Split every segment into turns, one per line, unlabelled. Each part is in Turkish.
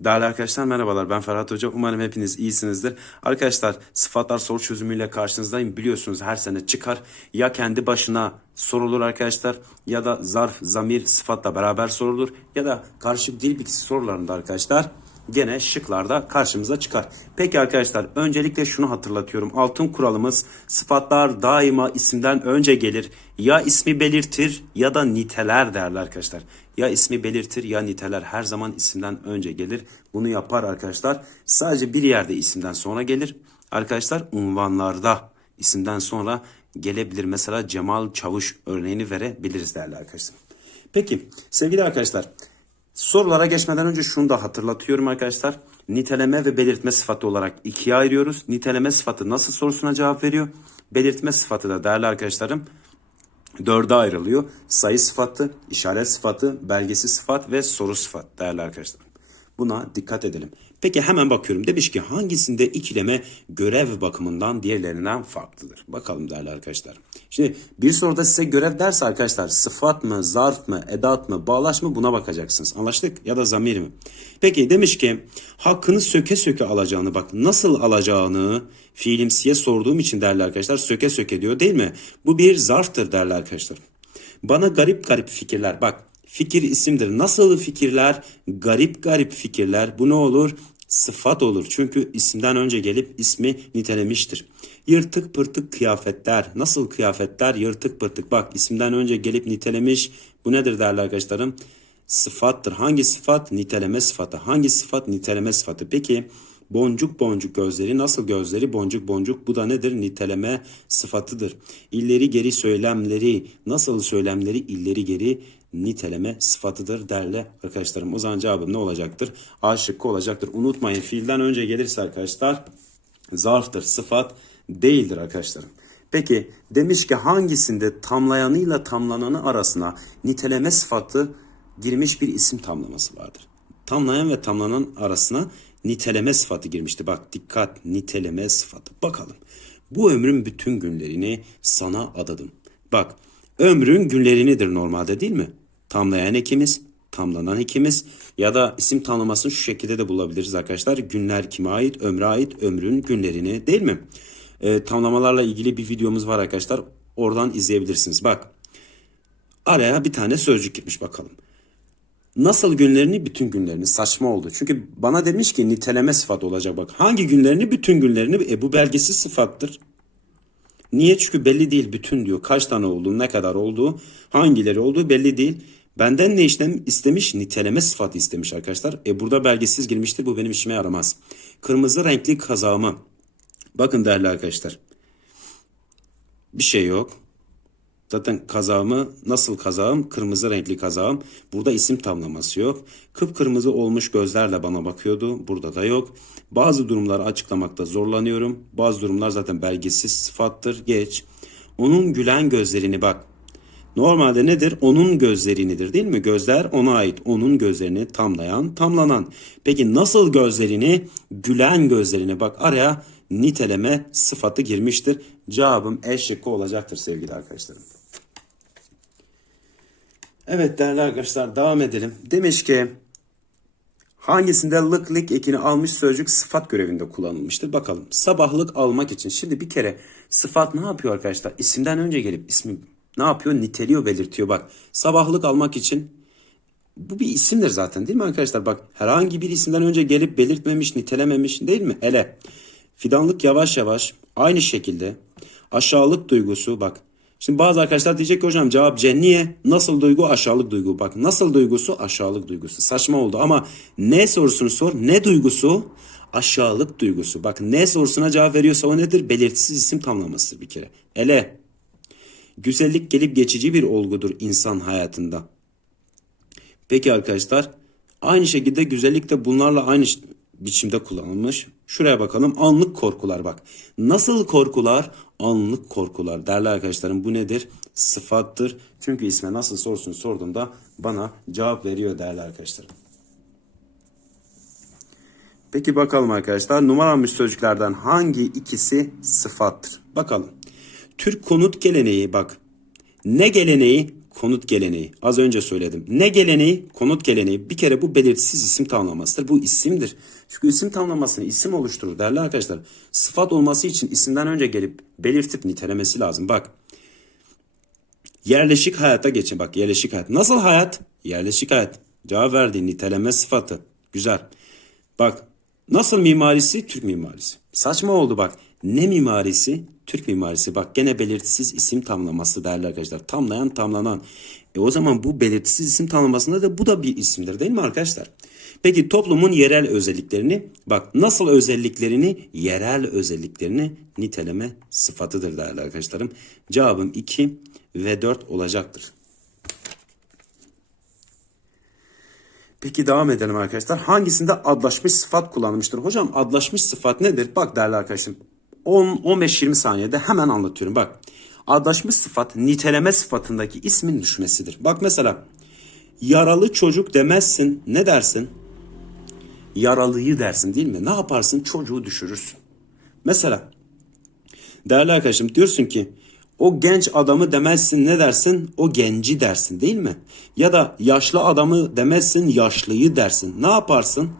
Değerli arkadaşlar merhabalar. Ben Ferhat Hoca. Umarım hepiniz iyisinizdir. Arkadaşlar sıfatlar soru çözümüyle karşınızdayım. Biliyorsunuz her sene çıkar. Ya kendi başına sorulur arkadaşlar ya da zarf, zamir, sıfatla beraber sorulur ya da karışık dil bilgisi sorularında arkadaşlar gene şıklarda karşımıza çıkar. Peki arkadaşlar öncelikle şunu hatırlatıyorum. Altın kuralımız sıfatlar daima isimden önce gelir. Ya ismi belirtir ya da niteler değerli arkadaşlar. Ya ismi belirtir ya niteler her zaman isimden önce gelir. Bunu yapar arkadaşlar. Sadece bir yerde isimden sonra gelir. Arkadaşlar unvanlarda isimden sonra gelebilir. Mesela Cemal Çavuş örneğini verebiliriz değerli arkadaşlar. Peki sevgili arkadaşlar Sorulara geçmeden önce şunu da hatırlatıyorum arkadaşlar. Niteleme ve belirtme sıfatı olarak ikiye ayırıyoruz. Niteleme sıfatı nasıl sorusuna cevap veriyor? Belirtme sıfatı da değerli arkadaşlarım dörde ayrılıyor. Sayı sıfatı, işaret sıfatı, belgesi sıfat ve soru sıfat değerli arkadaşlar. Buna dikkat edelim. Peki hemen bakıyorum. Demiş ki hangisinde ikileme görev bakımından diğerlerinden farklıdır? Bakalım değerli arkadaşlar. Şimdi bir soruda size görev derse arkadaşlar sıfat mı, zarf mı, edat mı, bağlaç mı buna bakacaksınız. Anlaştık? Ya da zamir mi? Peki demiş ki hakkını söke söke alacağını bak nasıl alacağını fiilimsiye sorduğum için değerli arkadaşlar söke söke diyor değil mi? Bu bir zarftır değerli arkadaşlar. Bana garip garip fikirler bak fikir isimdir. Nasıl fikirler? Garip garip fikirler. Bu ne olur? Sıfat olur. Çünkü isimden önce gelip ismi nitelemiştir. Yırtık pırtık kıyafetler. Nasıl kıyafetler? Yırtık pırtık. Bak isimden önce gelip nitelemiş. Bu nedir değerli arkadaşlarım? Sıfattır. Hangi sıfat? Niteleme sıfatı. Hangi sıfat? Niteleme sıfatı. Peki Boncuk boncuk gözleri nasıl gözleri boncuk boncuk bu da nedir niteleme sıfatıdır. İlleri geri söylemleri nasıl söylemleri illeri geri niteleme sıfatıdır değerli arkadaşlarım. O zaman cevabım ne olacaktır? A şıkkı olacaktır. Unutmayın fiilden önce gelirse arkadaşlar zarftır sıfat değildir arkadaşlarım. Peki demiş ki hangisinde tamlayanıyla tamlananı arasına niteleme sıfatı girmiş bir isim tamlaması vardır. Tamlayan ve tamlanan arasına niteleme sıfatı girmişti. Bak dikkat niteleme sıfatı. Bakalım. Bu ömrün bütün günlerini sana adadım. Bak ömrün günlerinidir normalde değil mi? Tamlayan ikimiz, tamlanan ikimiz ya da isim tanımlamasını şu şekilde de bulabiliriz arkadaşlar. Günler kime ait? Ömre ait ömrün günlerini değil mi? Ee, tamlamalarla ilgili bir videomuz var arkadaşlar. Oradan izleyebilirsiniz. Bak araya bir tane sözcük gitmiş bakalım. Nasıl günlerini bütün günlerini saçma oldu. Çünkü bana demiş ki niteleme sıfat olacak bak. Hangi günlerini bütün günlerini e bu belgesi sıfattır. Niye? Çünkü belli değil bütün diyor. Kaç tane olduğu, ne kadar olduğu, hangileri olduğu belli değil. Benden ne işlem istemiş? Niteleme sıfatı istemiş arkadaşlar. E burada belgesiz girmiştir. Bu benim işime yaramaz. Kırmızı renkli kazağımı. Bakın değerli arkadaşlar. Bir şey yok. Zaten kazağımı nasıl kazağım? Kırmızı renkli kazağım. Burada isim tamlaması yok. Kıpkırmızı olmuş gözlerle bana bakıyordu. Burada da yok. Bazı durumları açıklamakta zorlanıyorum. Bazı durumlar zaten belgesiz sıfattır. Geç. Onun gülen gözlerini bak. Normalde nedir? Onun gözlerinidir değil mi? Gözler ona ait. Onun gözlerini tamlayan, tamlanan. Peki nasıl gözlerini? Gülen gözlerini. Bak araya niteleme sıfatı girmiştir. Cevabım E şıkkı olacaktır sevgili arkadaşlarım. Evet değerli arkadaşlar devam edelim. Demiş ki hangisinde lık lik ekini almış sözcük sıfat görevinde kullanılmıştır? Bakalım sabahlık almak için. Şimdi bir kere sıfat ne yapıyor arkadaşlar? İsimden önce gelip ismi ne yapıyor? Niteliyor belirtiyor bak. Sabahlık almak için bu bir isimdir zaten değil mi arkadaşlar? Bak herhangi bir isimden önce gelip belirtmemiş, nitelememiş değil mi? Ele. Fidanlık yavaş yavaş aynı şekilde aşağılık duygusu bak. Şimdi bazı arkadaşlar diyecek ki hocam cevap C niye? Nasıl duygu? Aşağılık duygu. Bak nasıl duygusu? Aşağılık duygusu. Saçma oldu ama ne sorusunu sor. Ne duygusu? Aşağılık duygusu. Bak ne sorusuna cevap veriyorsa o nedir? Belirtisiz isim tamlamasıdır bir kere. Ele. Güzellik gelip geçici bir olgudur insan hayatında. Peki arkadaşlar aynı şekilde güzellik de bunlarla aynı biçimde kullanılmış. Şuraya bakalım anlık korkular bak. Nasıl korkular? Anlık korkular. Değerli arkadaşlarım bu nedir? Sıfattır. Çünkü isme nasıl sorsun sorduğumda bana cevap veriyor değerli arkadaşlarım. Peki bakalım arkadaşlar numaralanmış sözcüklerden hangi ikisi sıfattır? Bakalım. Türk konut geleneği bak. Ne geleneği? konut geleneği. Az önce söyledim. Ne geleneği? Konut geleneği. Bir kere bu belirtisiz isim tamlamasıdır. Bu isimdir. Çünkü isim tamlamasını isim oluşturur değerli arkadaşlar. Sıfat olması için isimden önce gelip belirtip nitelemesi lazım. Bak. Yerleşik hayata geçin. Bak yerleşik hayat. Nasıl hayat? Yerleşik hayat. Cevap verdiğin niteleme sıfatı. Güzel. Bak nasıl mimarisi? Türk mimarisi. Saçma oldu bak. Ne mimarisi? Türk mimarisi. Bak gene belirtisiz isim tamlaması değerli arkadaşlar. Tamlayan tamlanan. E o zaman bu belirtisiz isim tamlamasında da bu da bir isimdir değil mi arkadaşlar? Peki toplumun yerel özelliklerini bak nasıl özelliklerini yerel özelliklerini niteleme sıfatıdır değerli arkadaşlarım. Cevabım 2 ve 4 olacaktır. Peki devam edelim arkadaşlar. Hangisinde adlaşmış sıfat kullanılmıştır? Hocam adlaşmış sıfat nedir? Bak değerli arkadaşım 10-15-20 saniyede hemen anlatıyorum. Bak adlaşmış sıfat niteleme sıfatındaki ismin düşmesidir. Bak mesela yaralı çocuk demezsin ne dersin? Yaralıyı dersin değil mi? Ne yaparsın? Çocuğu düşürürsün. Mesela değerli arkadaşım diyorsun ki o genç adamı demezsin ne dersin? O genci dersin değil mi? Ya da yaşlı adamı demezsin yaşlıyı dersin. Ne yaparsın?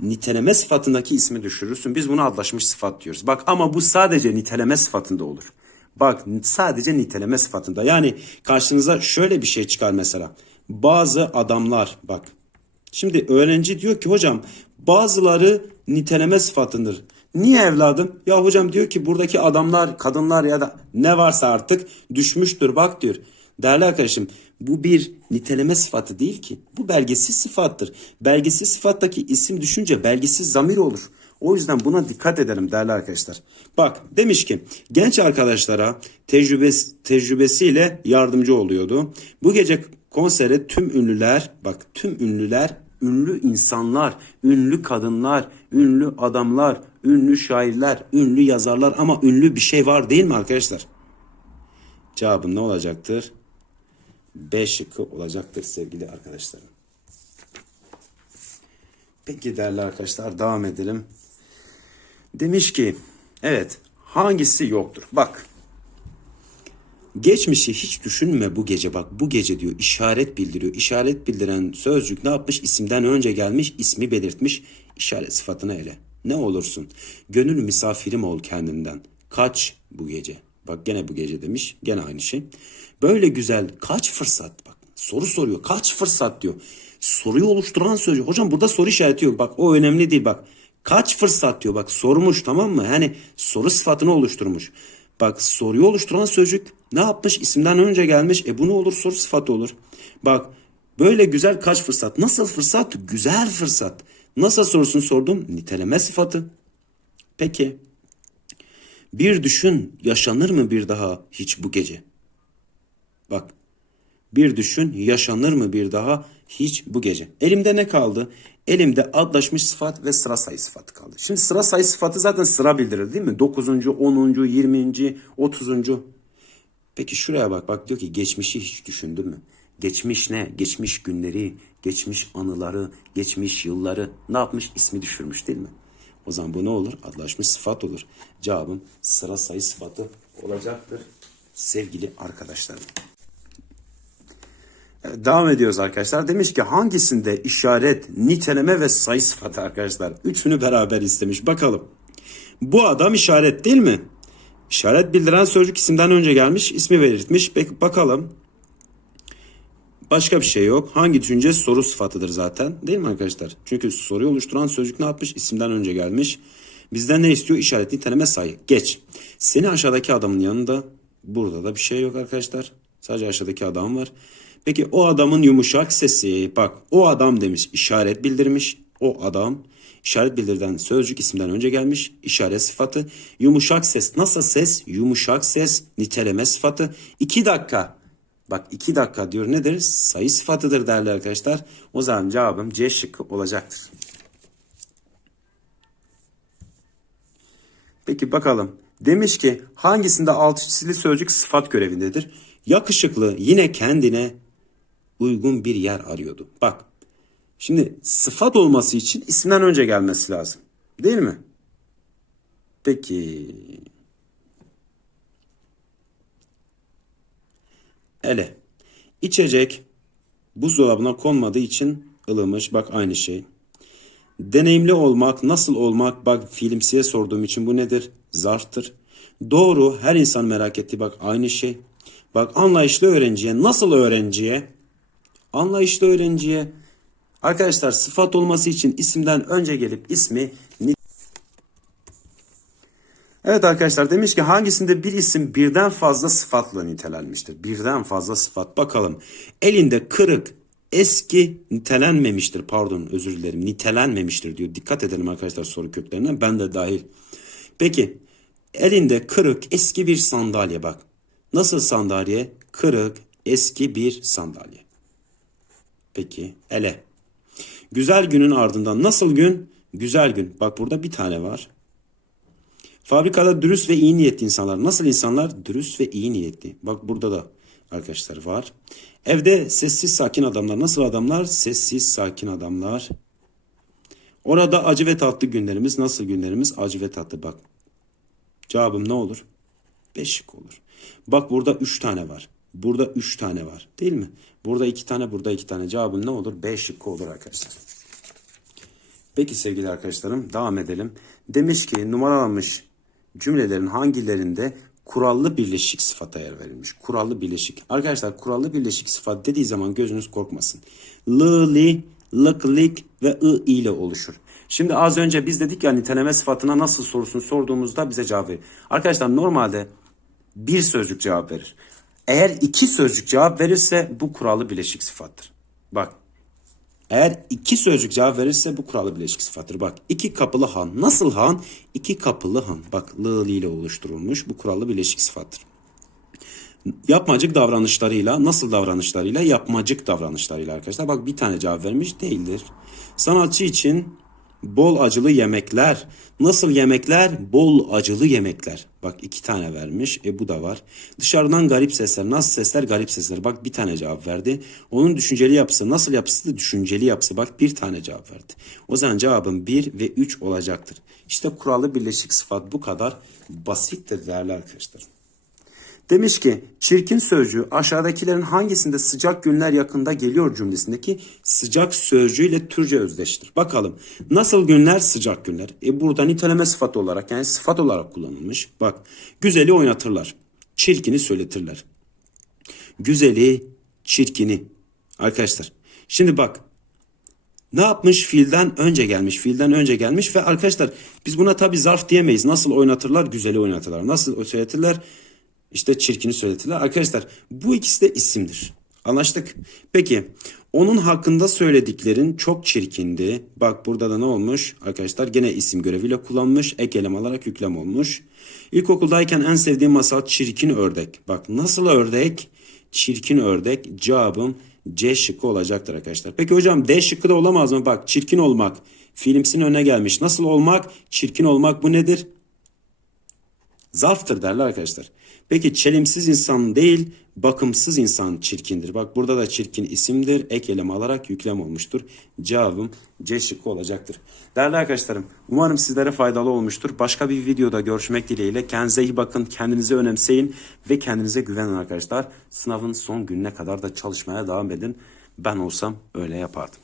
Niteleme sıfatındaki ismi düşürürsün. Biz buna adlaşmış sıfat diyoruz. Bak ama bu sadece niteleme sıfatında olur. Bak sadece niteleme sıfatında. Yani karşınıza şöyle bir şey çıkar mesela. Bazı adamlar bak. Şimdi öğrenci diyor ki hocam bazıları niteleme sıfatındır. Niye evladım? Ya hocam diyor ki buradaki adamlar, kadınlar ya da ne varsa artık düşmüştür bak diyor. Değerli arkadaşım bu bir niteleme sıfatı değil ki. Bu belgesiz sıfattır. Belgesiz sıfattaki isim düşünce belgesiz zamir olur. O yüzden buna dikkat edelim değerli arkadaşlar. Bak demiş ki genç arkadaşlara tecrübesi, tecrübesiyle yardımcı oluyordu. Bu gece konsere tüm ünlüler bak tüm ünlüler ünlü insanlar, ünlü kadınlar, ünlü adamlar, ünlü şairler, ünlü yazarlar ama ünlü bir şey var değil mi arkadaşlar? Cevabın ne olacaktır? B şıkkı olacaktır sevgili arkadaşlarım. Peki değerli arkadaşlar devam edelim. Demiş ki evet hangisi yoktur? Bak Geçmişi hiç düşünme bu gece bak bu gece diyor işaret bildiriyor. İşaret bildiren sözcük ne yapmış? İsimden önce gelmiş ismi belirtmiş işaret sıfatına ele. Ne olursun gönül misafirim ol kendinden. Kaç bu gece. Bak gene bu gece demiş gene aynı şey. Böyle güzel kaç fırsat bak soru soruyor kaç fırsat diyor. Soruyu oluşturan sözcük. Hocam burada soru işareti yok bak o önemli değil bak. Kaç fırsat diyor bak sormuş tamam mı? Yani soru sıfatını oluşturmuş. Bak soruyu oluşturan sözcük ne yapmış? İsimden önce gelmiş. E bu ne olur? Soru sıfatı olur. Bak böyle güzel kaç fırsat? Nasıl fırsat? Güzel fırsat. Nasıl sorusunu sordum? Niteleme sıfatı. Peki bir düşün yaşanır mı bir daha hiç bu gece? Bak bir düşün yaşanır mı bir daha hiç bu gece? Elimde ne kaldı? Elimde adlaşmış sıfat ve sıra sayı sıfatı kaldı. Şimdi sıra sayı sıfatı zaten sıra bildirir değil mi? 9. 10. 20. 30. Peki şuraya bak. Bak diyor ki geçmişi hiç düşündün mü? Geçmiş ne? Geçmiş günleri, geçmiş anıları, geçmiş yılları ne yapmış? İsmi düşürmüş değil mi? O zaman bu ne olur? Adlaşmış sıfat olur. Cevabım sıra sayı sıfatı olacaktır sevgili arkadaşlarım. Devam ediyoruz arkadaşlar. Demiş ki hangisinde işaret, niteleme ve sayı sıfatı arkadaşlar? Üçünü beraber istemiş. Bakalım. Bu adam işaret değil mi? İşaret bildiren sözcük isimden önce gelmiş, ismi belirtmiş. Peki bakalım. Başka bir şey yok. Hangi düşünce soru sıfatıdır zaten. Değil mi arkadaşlar? Çünkü soruyu oluşturan sözcük ne yapmış? İsimden önce gelmiş. Bizden ne istiyor? İşaret, niteleme, sayı. Geç. Seni aşağıdaki adamın yanında. Burada da bir şey yok arkadaşlar. Sadece aşağıdaki adam var. Peki o adamın yumuşak sesi bak o adam demiş işaret bildirmiş. O adam işaret bildirden sözcük isimden önce gelmiş işaret sıfatı. Yumuşak ses nasıl ses? Yumuşak ses niteleme sıfatı. İki dakika. Bak iki dakika diyor nedir? Sayı sıfatıdır değerli arkadaşlar. O zaman cevabım C şıkkı olacaktır. Peki bakalım. Demiş ki hangisinde alt çizili sözcük sıfat görevindedir? Yakışıklı yine kendine uygun bir yer arıyordu. Bak şimdi sıfat olması için isimden önce gelmesi lazım. Değil mi? Peki. ele. İçecek buzdolabına konmadığı için ılımış. Bak aynı şey. Deneyimli olmak, nasıl olmak? Bak filmsiye sorduğum için bu nedir? Zarftır. Doğru, her insan merak etti. Bak aynı şey. Bak anlayışlı öğrenciye, nasıl öğrenciye? Anlayışlı öğrenciye. Arkadaşlar sıfat olması için isimden önce gelip ismi Evet arkadaşlar demiş ki hangisinde bir isim birden fazla sıfatla nitelenmiştir? Birden fazla sıfat. Bakalım. Elinde kırık, eski nitelenmemiştir. Pardon özür dilerim. Nitelenmemiştir diyor. Dikkat edelim arkadaşlar soru köklerine. Ben de dahil. Peki. Elinde kırık, eski bir sandalye bak. Nasıl sandalye? Kırık, eski bir sandalye. Peki. Ele. Güzel günün ardından nasıl gün? Güzel gün. Bak burada bir tane var. Fabrikada dürüst ve iyi niyetli insanlar. Nasıl insanlar? Dürüst ve iyi niyetli. Bak burada da arkadaşlar var. Evde sessiz sakin adamlar. Nasıl adamlar? Sessiz sakin adamlar. Orada acı ve tatlı günlerimiz. Nasıl günlerimiz? Acı ve tatlı. Bak. Cevabım ne olur? Beş şık olur. Bak burada üç tane var. Burada üç tane var. Değil mi? Burada iki tane, burada iki tane. Cevabın ne olur? Beş şık olur arkadaşlar. Peki sevgili arkadaşlarım devam edelim. Demiş ki numaralanmış cümlelerin hangilerinde kurallı birleşik sıfata yer verilmiş? Kurallı birleşik. Arkadaşlar kurallı birleşik sıfat dediği zaman gözünüz korkmasın. L, li, lık, lik ve ı ile oluşur. Şimdi az önce biz dedik ya niteleme sıfatına nasıl sorusunu sorduğumuzda bize cevap verir. Arkadaşlar normalde bir sözcük cevap verir. Eğer iki sözcük cevap verirse bu kurallı birleşik sıfattır. Bak eğer iki sözcük cevap verirse bu kuralı bileşik sıfattır. Bak iki kapılı han. Nasıl han? İki kapılı han. Bak lı ile oluşturulmuş. Bu kurallı bileşik sıfattır. Yapmacık davranışlarıyla, nasıl davranışlarıyla? Yapmacık davranışlarıyla arkadaşlar. Bak bir tane cevap vermiş değildir. Sanatçı için bol acılı yemekler. Nasıl yemekler? Bol acılı yemekler. Bak iki tane vermiş. E bu da var. Dışarıdan garip sesler. Nasıl sesler? Garip sesler. Bak bir tane cevap verdi. Onun düşünceli yapısı. Nasıl yapısı da düşünceli yapısı. Bak bir tane cevap verdi. O zaman cevabım 1 ve 3 olacaktır. İşte kuralı birleşik sıfat bu kadar basittir değerli arkadaşlar. Demiş ki çirkin sözcüğü aşağıdakilerin hangisinde sıcak günler yakında geliyor cümlesindeki sıcak sözcüğüyle Türkçe özdeştir. Bakalım nasıl günler sıcak günler. E burada niteleme sıfatı olarak yani sıfat olarak kullanılmış. Bak güzeli oynatırlar. Çirkini söyletirler. Güzeli, çirkini. Arkadaşlar şimdi bak ne yapmış? Fiilden önce gelmiş. Fiilden önce gelmiş ve arkadaşlar biz buna tabi zarf diyemeyiz. Nasıl oynatırlar? Güzeli oynatırlar. Nasıl söyletirler? İşte çirkini söyletirler. Arkadaşlar bu ikisi de isimdir. Anlaştık. Peki onun hakkında söylediklerin çok çirkindi. Bak burada da ne olmuş? Arkadaşlar gene isim göreviyle kullanmış. Ek elem alarak yüklem olmuş. İlkokuldayken en sevdiğim masal çirkin ördek. Bak nasıl ördek? Çirkin ördek. Cevabım C şıkkı olacaktır arkadaşlar. Peki hocam D şıkkı da olamaz mı? Bak çirkin olmak. Fiilimsin önüne gelmiş. Nasıl olmak? Çirkin olmak bu nedir? Zarftır derler arkadaşlar. Peki çelimsiz insan değil, bakımsız insan çirkindir. Bak burada da çirkin isimdir. Ek eleme alarak yüklem olmuştur. Cevabım C şıkkı olacaktır. Değerli arkadaşlarım, umarım sizlere faydalı olmuştur. Başka bir videoda görüşmek dileğiyle. Kendinize iyi bakın, kendinizi önemseyin ve kendinize güvenin arkadaşlar. Sınavın son gününe kadar da çalışmaya devam edin. Ben olsam öyle yapardım.